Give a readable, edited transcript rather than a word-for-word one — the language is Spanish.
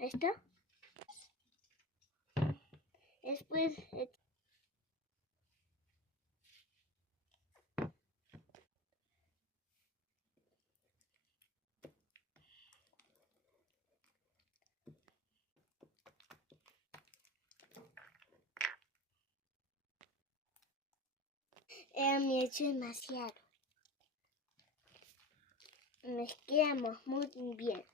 esto. Después me he hecho demasiado. Mezclamos muy bien.